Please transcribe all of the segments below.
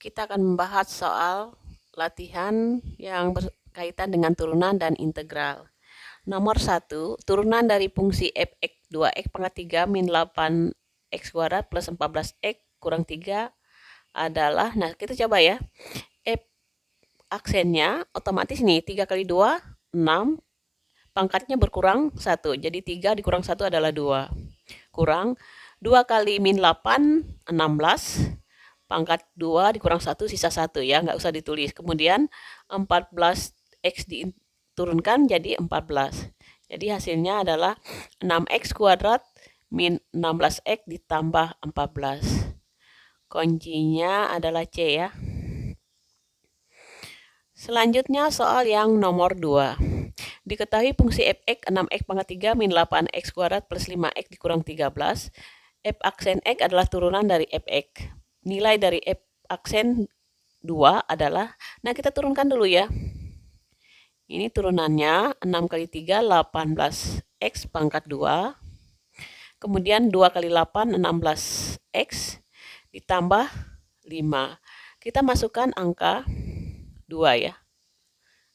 kita akan membahas soal latihan yang berkaitan dengan turunan dan integral. Nomor 1, turunan dari fungsi fx 2x pangkat 3 min 8x kuadrat plus 14x kurang 3 adalah, nah kita coba ya, f aksennya otomatis nih 3 kali 2, 6, pangkatnya berkurang 1, jadi 3 dikurang 1 adalah 2, kurang 2 kali min 8, 16, pangkat 2 dikurang 1 sisa 1 ya, nggak usah ditulis. Kemudian 14x diturunkan jadi 14. Jadi hasilnya adalah 6x kuadrat min 16x ditambah 14. Kuncinya adalah C ya. Selanjutnya soal yang nomor 2. Diketahui fungsi fx 6x pangkat 3 min 8x kuadrat plus 5x dikurang 13. F aksen x adalah turunan dari fx. Nilai dari f aksen 2 adalah, nah kita turunkan dulu ya. Ini turunannya 6 kali 3, 18x pangkat 2. Kemudian 2 kali 8, 16x ditambah 5. Kita masukkan angka 2 ya.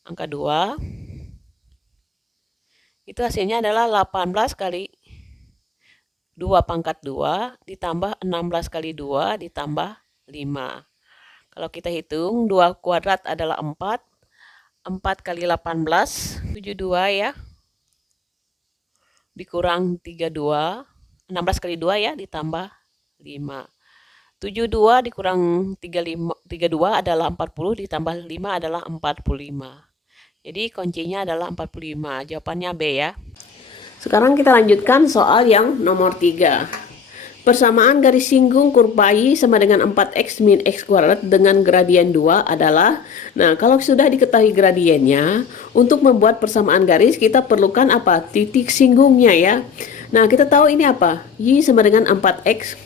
Angka 2. Itu hasilnya adalah 18 kali 2 pangkat 2 ditambah 16 kali 2 ditambah 5. Kalau kita hitung 2 kuadrat adalah 4. 4 kali 18, 72 ya. Dikurang 32, 16 kali 2 ya ditambah 5. 72 dikurang 32 adalah 40 ditambah 5 adalah 45. Jadi kuncinya adalah 45. Jawabannya B ya. Sekarang kita lanjutkan soal yang nomor 3. Persamaan garis singgung kurva Y sama dengan 4x min x kuadrat dengan gradien 2 adalah, nah kalau sudah diketahui gradiennya, untuk membuat persamaan garis kita perlukan apa? Titik singgungnya ya. Nah kita tahu ini apa? Y sama dengan 4x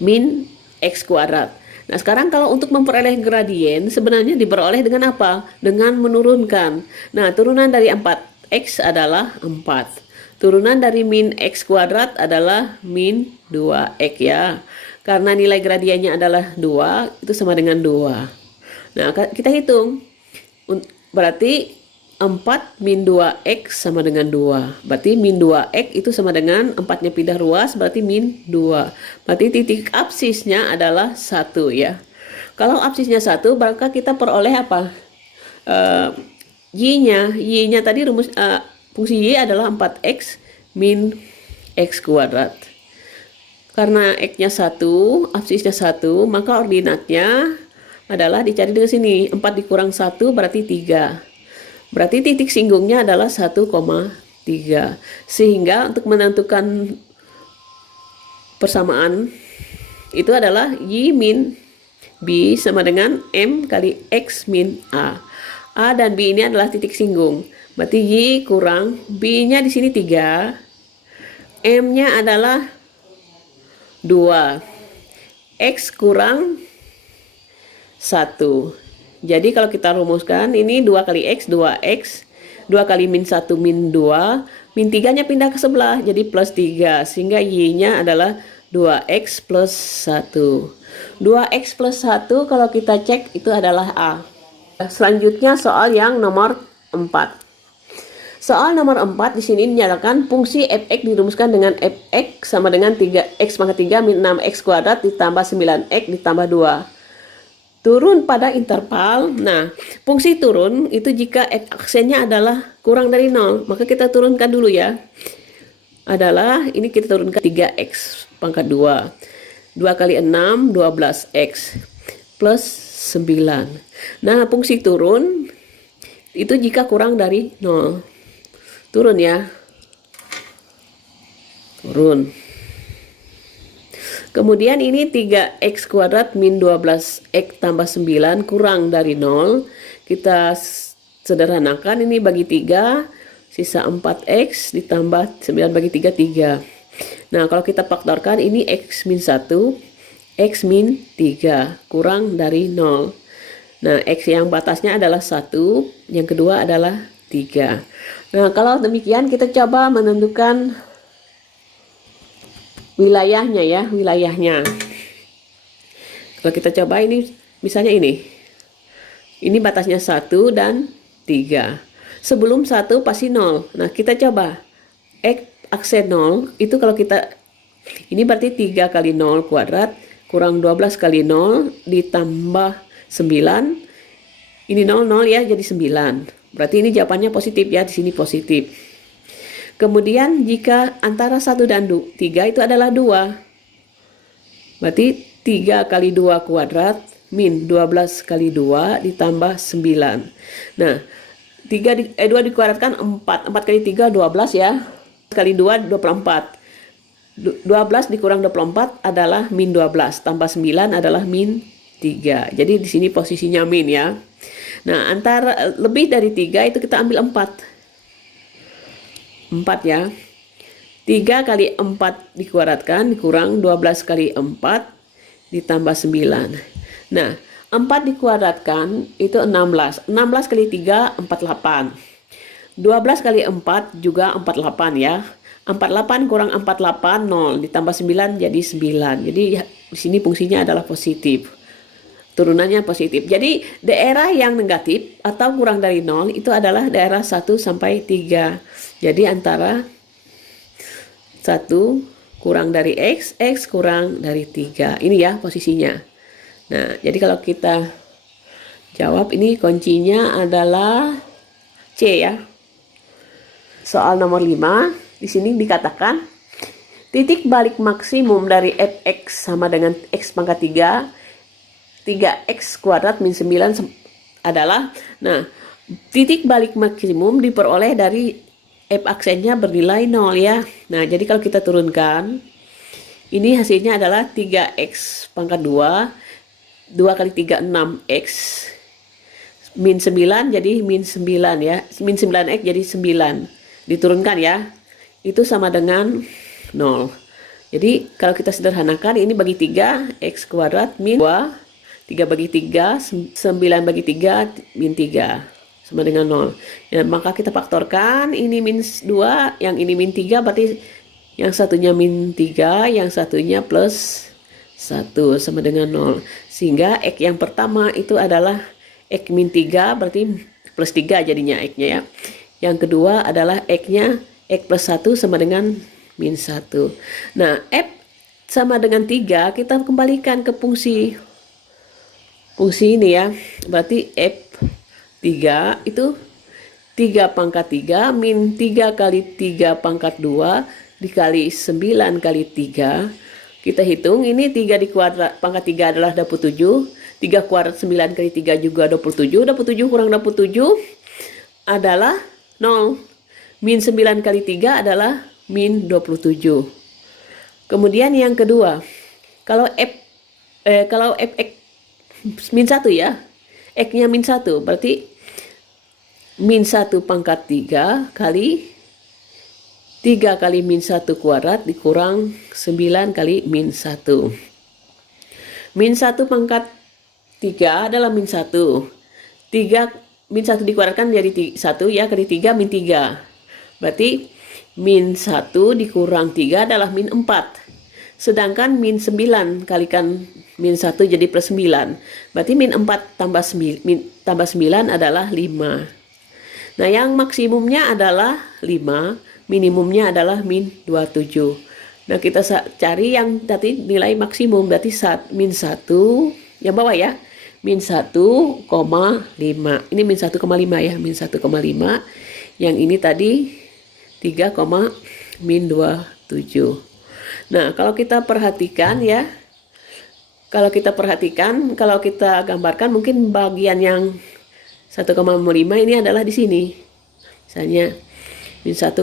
min x kuadrat. Nah sekarang kalau untuk memperoleh gradien sebenarnya diperoleh dengan apa? Dengan menurunkan. Nah turunan dari 4x adalah 4. Turunan dari min x kuadrat adalah min 2x ya. Karena nilai gradiennya adalah 2, itu sama dengan 2. Nah kita hitung. Berarti 4 min 2x sama dengan 2. Berarti min 2x itu sama dengan 4-nya pindah ruas, berarti min 2. Berarti titik absisnya adalah 1 ya. Kalau absisnya 1, maka kita peroleh apa? Y-nya tadi rumus fungsi Y adalah 4x min x kuadrat. Karena x-nya 1, absisnya 1, maka ordinatnya adalah dicari dengan sini. 4 dikurang 1 berarti 3. Berarti titik singgungnya adalah 1,3. Sehingga untuk menentukan persamaan itu adalah Y min B sama dengan M kali X min A. A dan B ini adalah titik singgung. Berarti Y kurang B-nya di sini 3. M-nya adalah 2. X kurang 1. Jadi kalau kita rumuskan ini 2 kali X, 2X. 2 kali min 1 min 2. Min 3-nya pindah ke sebelah jadi plus 3. Sehingga Y-nya adalah 2X plus 1. 2X plus 1 kalau kita cek itu adalah A. Selanjutnya soal yang nomor 4. Soal nomor 4 di sini dinyatakan fungsi fx dirumuskan dengan fx sama dengan 3x pangkat 3 min 6x kuadrat ditambah 9x ditambah 2. Turun pada interval. Nah, fungsi turun itu jika x aksennya adalah kurang dari 0, maka kita turunkan dulu ya. Adalah ini kita turunkan 3x pangkat 2. 2 kali 6 12x plus 9. Nah, fungsi turun itu jika kurang dari 0. Turun ya. Turun. Kemudian ini 3x kuadrat min 12x tambah 9 kurang dari 0. Kita sederhanakan ini bagi 3. Sisa 4x ditambah 9 bagi 3, 3. Nah kalau kita faktorkan ini x min 1. X min 3 kurang dari 0. Nah x yang batasnya adalah 1. Yang kedua adalah 3. Nah, kalau demikian kita coba menentukan wilayahnya ya, wilayahnya. Kalau kita coba ini misalnya ini batasnya 1 dan 3. Sebelum 1 pasti 0. Nah, kita coba. X aksen 0, itu kalau kita, ini berarti 3 kali 0 kuadrat, kurang 12 kali 0, ditambah 9. Ini 0, 0 ya, jadi 9. Berarti ini jawabannya positif ya, di sini positif. Kemudian jika antara 1 dan 3 itu adalah 2. Berarti 3 kali 2 kuadrat min 12 kali 2 ditambah 9. Nah, 2 dikuadratkan 4. 4 kali 3, 12 ya. Kali 2, 24. 12 dikurang 24 adalah min 12. Tambah 9 adalah min 3. Jadi di sini posisinya min ya. Nah, antara lebih dari 3 itu kita ambil 4. 4 ya. 3 kali 4 dikuadratkan dikurang 12 kali 4 ditambah 9. Nah, 4 dikuadratkan itu 16. 16 kali 3, 48. 12 kali 4 juga 48 ya. 48 kurang 48, 0. Ditambah 9 jadi 9. Jadi di sini fungsinya adalah positif. Turunannya positif. Jadi daerah yang negatif atau kurang dari 0 itu adalah daerah 1 sampai 3. Jadi antara 1 kurang dari X, X kurang dari 3. Ini ya posisinya. Nah, jadi kalau kita jawab ini kuncinya adalah C ya. Soal nomor 5, di sini dikatakan titik balik maksimum dari fx sama dengan x pangkat 3, 3x kuadrat min 9 adalah, nah, titik balik maksimum diperoleh dari f aksennya bernilai 0 ya. Nah, jadi kalau kita turunkan, ini hasilnya adalah 3x pangkat 2, 2 kali 3, 6x, min 9 jadi min 9 ya, min 9x jadi 9. Diturunkan ya, itu sama dengan 0. Jadi kalau kita sederhanakan, ini bagi 3, x kuadrat min 2, 3 bagi 3, 9 bagi 3, min 3, sama dengan 0. Ya, maka kita faktorkan, ini min 2, yang ini min 3, berarti yang satunya min 3, yang satunya plus 1, sama dengan 0. Sehingga x yang pertama itu adalah x min 3, berarti plus 3 jadinya x-nya ya. Yang kedua adalah x-nya, x plus 1 sama dengan min 1. Nah, f sama dengan 3, kita kembalikan ke fungsi ini ya. Berarti f3 itu 3 pangkat 3 min 3 kali 3 pangkat 2 dikali 9 kali 3. Kita hitung, ini 3 di kuadrat pangkat 3 adalah 27. 3 kuadrat 9 kali 3 juga 27. 27 kurang 27 adalah 0. Min 9 kali 3 adalah min 27. Kemudian yang kedua, kalau fx min 1 ya, x-nya min 1, berarti min 1 pangkat 3 kali 3 kali min 1 kuadrat dikurang 9 kali min 1. Min 1 pangkat 3 adalah min 1. 3 min 1 dikuadratkan jadi 1 ya, kali 3 min 3. Berarti min 1 dikurang 3 adalah min 4. Sedangkan min 9 kalikan min 1 jadi plus 9. Berarti min 4 tambah 9 adalah 5. Nah, yang maksimumnya adalah 5, minimumnya adalah min 27. Nah, kita cari yang tadi nilai maksimum, berarti min 1, yang bawah ya, min 1,5. Ini min 1,5 ya, min 1,5. Yang ini tadi 3, min 27. Nah, kalau kita perhatikan ya, kalau kita gambarkan mungkin bagian yang 1,5 ini adalah di sini. Misalnya min 1,5.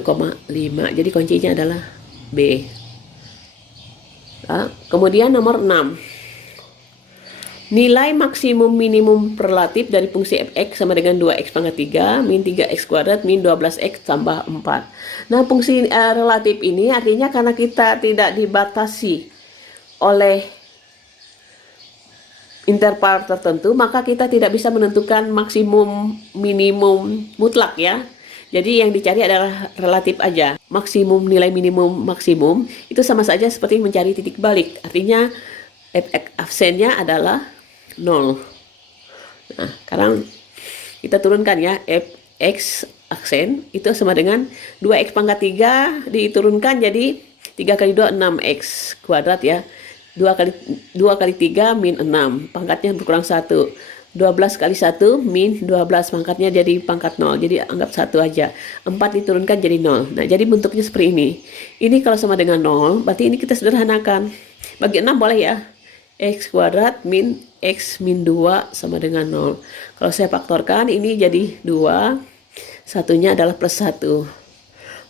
Jadi kuncinya adalah B. Nah, kemudian nomor 6. Nilai maksimum minimum relatif dari fungsi fx sama dengan 2x pangkat 3 min 3x kuadrat min 12x tambah 4. Nah, fungsi relatif ini artinya karena kita tidak dibatasi oleh interval tertentu, maka kita tidak bisa menentukan maksimum minimum mutlak ya. Jadi yang dicari adalah relatif aja. Maksimum, nilai minimum, maksimum itu sama saja seperti mencari titik balik. Artinya fx absennya adalah 0. Nah, sekarang kita turunkan ya, X aksen itu sama dengan 2x pangkat 3 diturunkan jadi 3 kali 2 6x kuadrat ya. 2 kali 3 min 6, pangkatnya berkurang 1. 12 kali 1 min 12, pangkatnya jadi pangkat 0. Jadi anggap 1 aja. 4 diturunkan jadi 0. Nah, jadi bentuknya seperti ini. Ini kalau sama dengan 0, berarti ini kita sederhanakan. Bagi 6 boleh ya. X kuadrat min X min 2 sama dengan 0. Kalau saya faktorkan ini jadi 2, satunya adalah plus 1.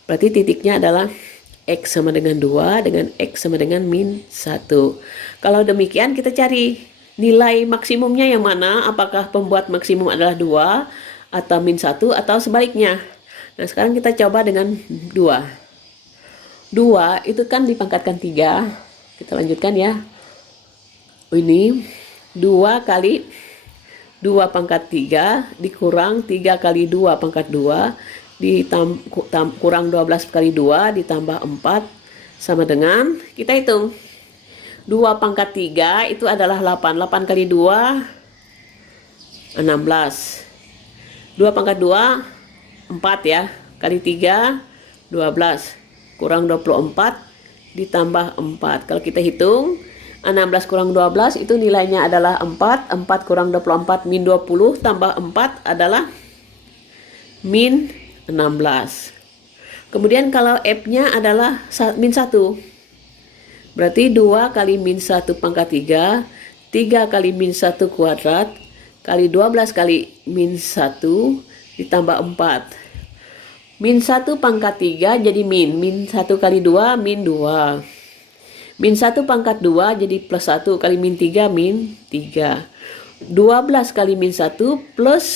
Berarti titiknya adalah X sama dengan 2 dengan X sama dengan min 1. Kalau demikian kita cari nilai maksimumnya yang mana, apakah pembuat maksimum adalah 2 atau min 1 atau sebaliknya. Nah, sekarang kita coba dengan 2. 2 itu kan dipangkatkan 3. Kita lanjutkan ya. Ini 2 kali 2 pangkat 3 dikurang 3 kali 2 pangkat 2 kurang 12 kali 2 ditambah 4 sama dengan, kita hitung 2 pangkat 3 itu adalah 8. 8 kali 2 16. 2 pangkat 2 4 ya, kali 3 12 kurang 24 ditambah 4. Kalau kita hitung 16 kurang 12 itu nilainya adalah 4. 4 kurang 24 min 20 tambah 4 adalah min 16. Kemudian kalau F-nya adalah min 1. Berarti 2 kali min 1 pangkat 3, 3 kali min 1 kuadrat, kali 12 kali min 1 ditambah 4. Min 1 pangkat 3 jadi min 1 kali 2 min 2. Min 1 pangkat 2 jadi plus 1 kali min 3 min 3. 12 kali min 1 plus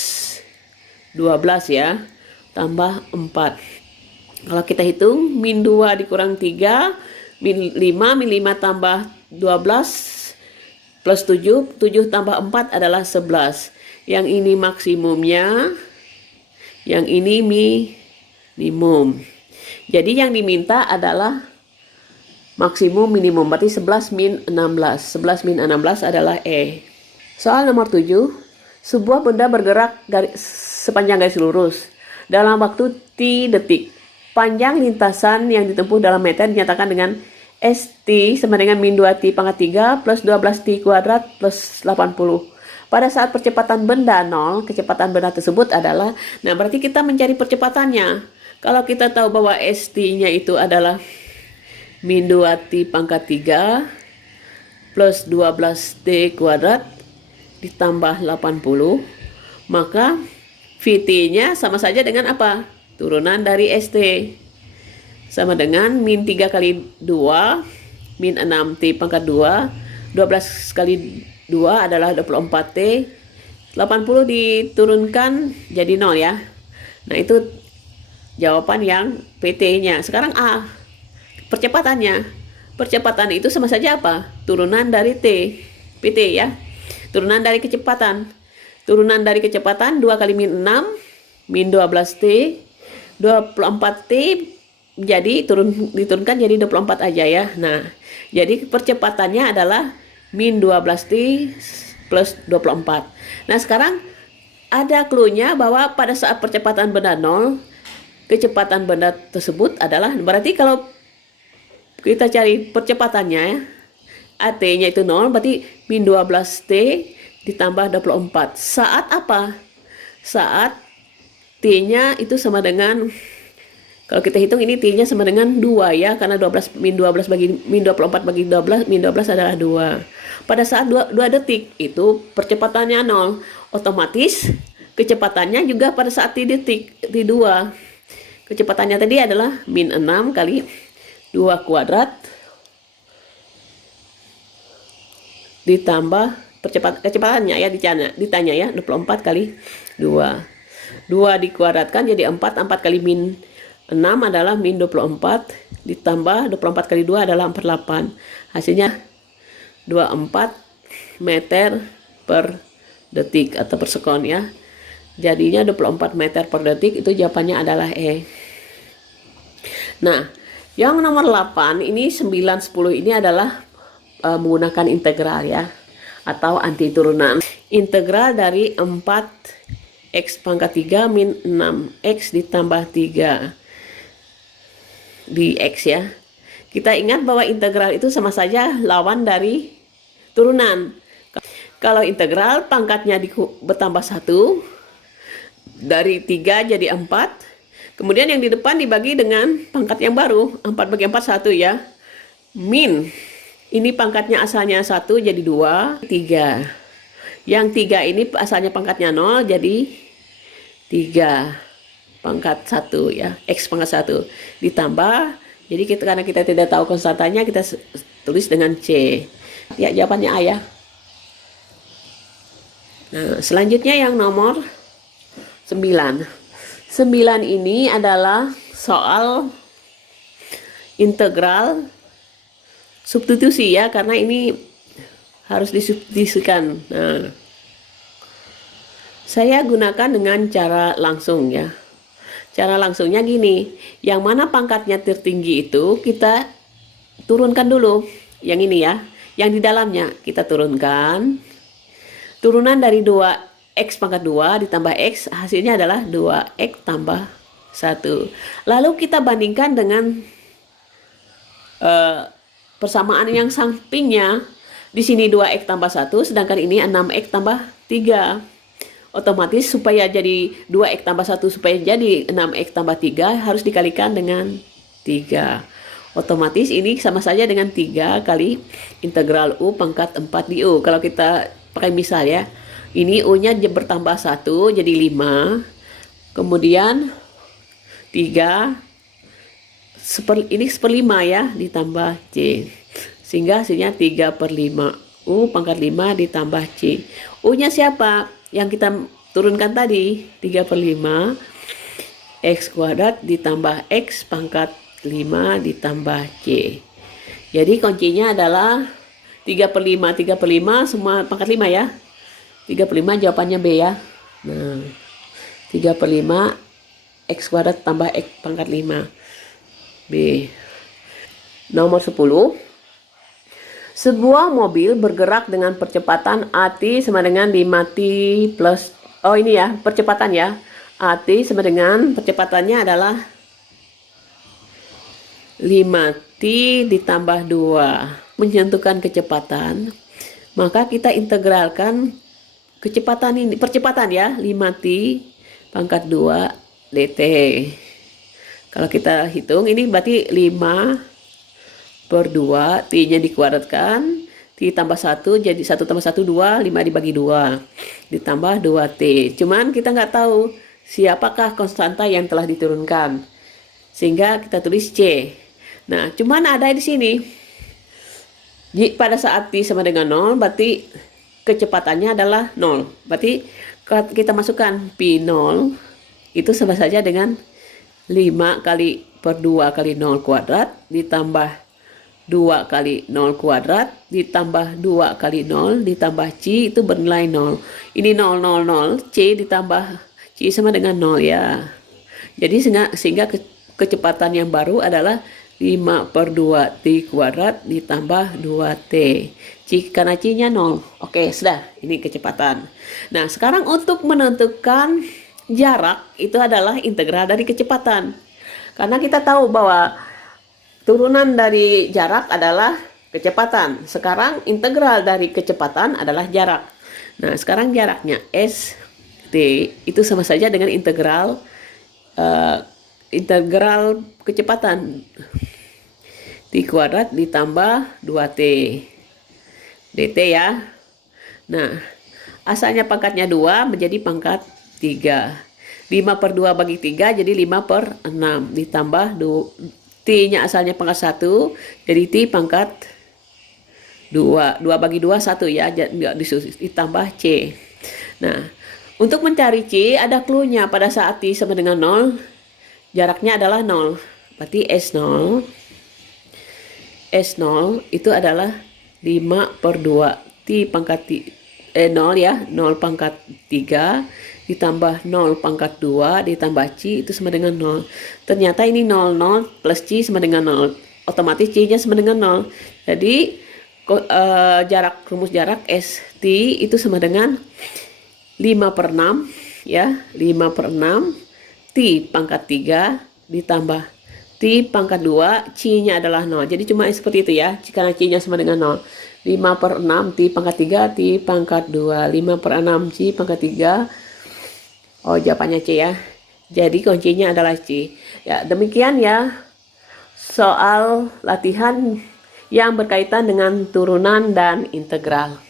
12 ya. Tambah 4. Kalau kita hitung min 2 dikurang 3. Min 5. Min 5 tambah 12 plus 7. 7 tambah 4 adalah 11. Yang ini maksimumnya. Yang ini minimum. Jadi yang diminta adalah maksimum minimum, berarti 11 min 16. 11 min 16 adalah E. Soal nomor 7. Sebuah benda bergerak sepanjang garis lurus dalam waktu T detik. Panjang lintasan yang ditempuh dalam meter dinyatakan dengan ST sama dengan min 2T pangkat 3 plus 12T kuadrat plus 80. Pada saat percepatan benda 0, kecepatan benda tersebut adalah, nah berarti kita mencari percepatannya. Kalau kita tahu bahwa ST-nya itu adalah min 2T pangkat 3 plus 12T kuadrat ditambah 80, maka VT-nya sama saja dengan apa? Turunan dari ST. Sama dengan min 3 kali 2, min 6T pangkat 2, 12 kali 2 adalah 24T, 80 diturunkan jadi 0 ya. Nah itu jawaban yang PT-nya. Sekarang A. Percepatan itu sama saja apa? Turunan dari T, PT ya. Turunan dari kecepatan. Turunan dari kecepatan 2 kali min 6, min 12T, 24T, jadi diturunkan jadi 24 aja ya. Nah, jadi percepatannya adalah min 12T plus 24. Nah, sekarang ada clue-nya bahwa pada saat percepatan benda 0, kecepatan benda tersebut adalah, berarti kalau kita cari percepatannya ya, AT-nya itu 0, berarti min 12T ditambah 24. Saat apa? Saat T-nya itu sama dengan, kalau kita hitung ini T-nya sama dengan 2 ya, karena 12 min 12 bagi min 24 bagi 12, min 12 adalah 2. Pada saat 2 detik itu percepatannya 0, otomatis kecepatannya juga pada saat T detik, T2. Kecepatannya tadi adalah min 6 kali 2 kuadrat ditambah kecepatannya ya, ditanya ya 24 kali 2. 2 dikuadratkan jadi 4. 4 kali min 6 adalah min 24 ditambah 24 kali 2 adalah 48. Hasilnya 24 meter per detik atau per sekon ya. Jadinya 24 meter per detik, itu jawabannya adalah E. Nah, yang nomor 8 ini 9, 10 ini adalah menggunakan integral ya. atau anti turunan. Integral dari 4x pangkat 3 min 6x ditambah 3 dx ya. Kita ingat bahwa integral itu sama saja lawan dari turunan. Kalau integral pangkatnya bertambah 1, dari 3 jadi 4. Kemudian yang di depan dibagi dengan pangkat yang baru. 4 bagi 4, 1 ya. Min. Ini pangkatnya asalnya 1 jadi 2, 3. Yang 3 ini asalnya pangkatnya 0 jadi 3. Pangkat 1 ya. X pangkat 1. Ditambah. Jadi karena kita tidak tahu konstantanya, kita tulis dengan C. Ya, jawabannya A ya. Nah, selanjutnya yang nomor 9. 9 ini adalah soal integral substitusi ya, karena ini harus disubstitusikan. Nah, saya gunakan dengan cara langsung ya. Cara langsungnya gini, yang mana pangkatnya tertinggi itu kita turunkan dulu. Yang ini ya, yang di dalamnya kita turunkan. Turunan dari 2x pangkat 2 ditambah x, hasilnya adalah 2x tambah 1. Lalu kita bandingkan dengan persamaan yang sampingnya. Di sini 2x tambah 1, sedangkan ini 6x tambah 3. Otomatis supaya jadi 2x tambah 1 supaya jadi 6x tambah 3 harus dikalikan dengan 3. Otomatis ini sama saja dengan 3 kali integral U pangkat 4 di U. Kalau kita pakai misal ya, ini U nya bertambah 1 jadi 5, kemudian 3 ini 1/5 ya, ditambah C, sehingga hasilnya 3/5 U pangkat 5 ditambah C. U nya siapa? Yang kita turunkan tadi, 3/5 X kuadrat ditambah X pangkat 5 ditambah C. Jadi kuncinya adalah 3/5, 3/5 semua pangkat 5 ya. 3/5 jawabannya B ya. Nah, 3/5 X kuadrat tambah X pangkat 5. B. Nomor 10. Sebuah mobil bergerak dengan percepatan AT sama dengan 5T plus, oh ini ya, percepatan ya. AT sama dengan percepatannya adalah 5T ditambah 2. Menentukan kecepatan, maka kita integralkan kecepatan ini, percepatan ya, 5T pangkat 2 dt. Kalau kita hitung ini berarti 5/2, T nya dikuadratkan, T tambah 1 jadi 1 tambah 1 2, 5 dibagi 2 ditambah 2T. Cuman kita nggak tahu siapakah konstanta yang telah diturunkan, sehingga kita tulis C. Nah, cuman ada di sini pada saat T sama dengan 0 berarti kecepatannya adalah 0. Berarti kita masukkan P0 itu sama saja dengan 5/2 kali 0 kuadrat ditambah 2 kali 0 kuadrat ditambah 2 kali 0 ditambah C itu bernilai 0. Ini 0, 0, 0. C ditambah C sama dengan 0 ya. Jadi sehingga kecepatan yang baru adalah 5/2 T kuadrat ditambah 2T. Karena C-nya 0. Oke, sudah. Ini kecepatan. Nah, sekarang untuk menentukan jarak itu adalah integral dari kecepatan. Karena kita tahu bahwa turunan dari jarak adalah kecepatan. Sekarang integral dari kecepatan adalah jarak. Nah, sekarang jaraknya S T itu sama saja dengan integral kecepatan T kuadrat ditambah 2T dt ya. Nah, asalnya pangkatnya 2 menjadi pangkat 3. 5/2 bagi 3 jadi 5/6 ditambah T-nya asalnya pangkat 1 jadi T pangkat 2. 2 bagi 2 1 ya, ditambah C. Nah, untuk mencari C ada clue-nya. Pada saat T sama dengan 0 jaraknya adalah 0. Berarti S0 itu adalah 5/2 T pangkat 0 ya, 0 pangkat 3 ditambah 0 pangkat 2 ditambah C itu sama dengan 0. Ternyata ini 0, 0 plus C sama dengan 0. Otomatis C-nya sama dengan 0. Jadi rumus jarak ST itu sama dengan 5/6 ya, 5/6 T pangkat 3 ditambah T pangkat 2, C-nya adalah 0. Jadi cuma seperti itu ya, karena C-nya sama dengan 0. 5/6 T pangkat 3, T pangkat 2. 5/6 C pangkat 3. Oh, jawabannya C ya. Jadi kuncinya adalah C. Ya, demikian ya soal latihan yang berkaitan dengan turunan dan integral.